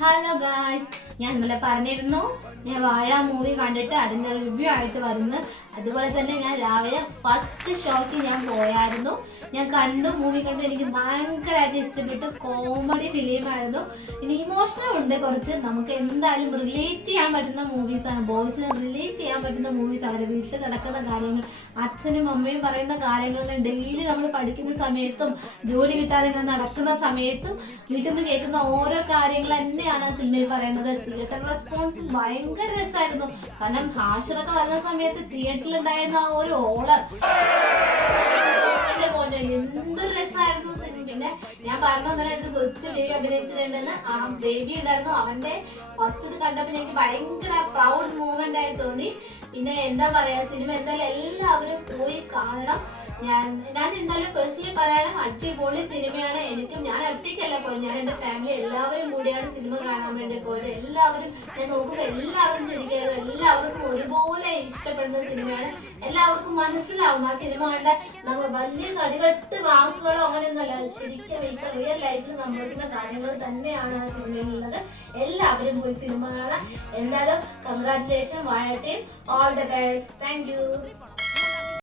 Hello guys, ഞാൻ ഇന്നലെ പറഞ്ഞിരുന്നു ഞാൻ വാഴ മൂവി കണ്ടിട്ട് അതിൻ്റെ റിവ്യൂ ആയിട്ട് വരുന്നു. അതുപോലെ തന്നെ ഞാൻ രാവിലെ ഫസ്റ്റ് ഷോയ്ക്ക് ഞാൻ പോയായിരുന്നു. ഞാൻ മൂവി കണ്ടു. എനിക്ക് ഭയങ്കരമായിട്ട് ഇഷ്ടപ്പെട്ടു. കോമഡി ഫിലിമായിരുന്നു. ഇനി ഇമോഷണൽ ഉണ്ട് കുറച്ച്. നമുക്ക് എന്തായാലും റിലേറ്റ് ചെയ്യാൻ പറ്റുന്ന മൂവീസാണ്. ബോയ്സിന് റിലേറ്റ് ചെയ്യാൻ പറ്റുന്ന മൂവീസ്. അവരുടെ വീട്ടിൽ നടക്കുന്ന കാര്യങ്ങൾ, അച്ഛനും അമ്മയും പറയുന്ന കാര്യങ്ങളെല്ലാം ഡെയിലി നമ്മൾ പഠിക്കുന്ന സമയത്തും ജോലി കിട്ടാതെ നടക്കുന്ന സമയത്തും വീട്ടിൽ നിന്ന് കേൾക്കുന്ന ഓരോ കാര്യങ്ങൾ തന്നെയാണ് സിനിമയിൽ പറയുന്നത്. തിയേറ്റർ റെസ്പോൺസ് ഭയങ്കര രസമായിരുന്നു. കാരണം ഹാഷറൊക്കെ വരുന്ന സമയത്ത് തിയേറ്ററിൽ ഉണ്ടായിരുന്ന ആ ഒരു ഓളം എന്തൊരു രസമായിരുന്നു സിനിമ. പിന്നെ ഞാൻ പറഞ്ഞു തന്നെ കൊച്ചു ബേബി അഭിനയിച്ചിട്ടുണ്ടെന്ന്. ആ ബേബി ഉണ്ടായിരുന്നു. അവന്റെ ഫസ്റ്റ് ഇത് കണ്ടപ്പോൾ എനിക്ക് ഭയങ്കര പ്രൗഡ് മൂവ്മെന്റ് ആയി തോന്നി. പിന്നെ എന്താ പറയാ, സിനിമ എന്തായാലും എല്ലാവരും പോയി കാണണം. ഞാൻ എന്തായാലും പേഴ്സണലി പറയണം, അടിപൊളി സിനിമയാണ്. ഞാൻ ഒറ്റയ്ക്കല്ല പോയത്, ഞാൻ എന്റെ ഫാമിലി എല്ലാവരും കൂടിയാണ് സിനിമ കാണാൻ വേണ്ടി പോയത്. എല്ലാവരും ഞാൻ നോക്കുമ്പോൾ എല്ലാവരും ചിരിക്കായിരുന്നു. എല്ലാവർക്കും ഒരുപോലെ ഇഷ്ടപ്പെടുന്ന സിനിമയാണ്. എല്ലാവർക്കും മനസ്സിലാവും ആ സിനിമ കണ്ട. നമ്മൾ വലിയ കടികെട്ട് വാക്കുകളോ അങ്ങനെയൊന്നുമല്ല, ശരിക്കും ഇപ്പൊ റിയൽ ലൈഫിൽ സംഭവിക്കുന്ന കാര്യങ്ങൾ തന്നെയാണ് ആ സിനിമയിലുള്ളത്. എല്ലാവരും പോയി സിനിമ കാണാം. എന്തായാലും കൺഗ്രാറ്റുലേഷൻ വാഴ team, all the best. Thank you.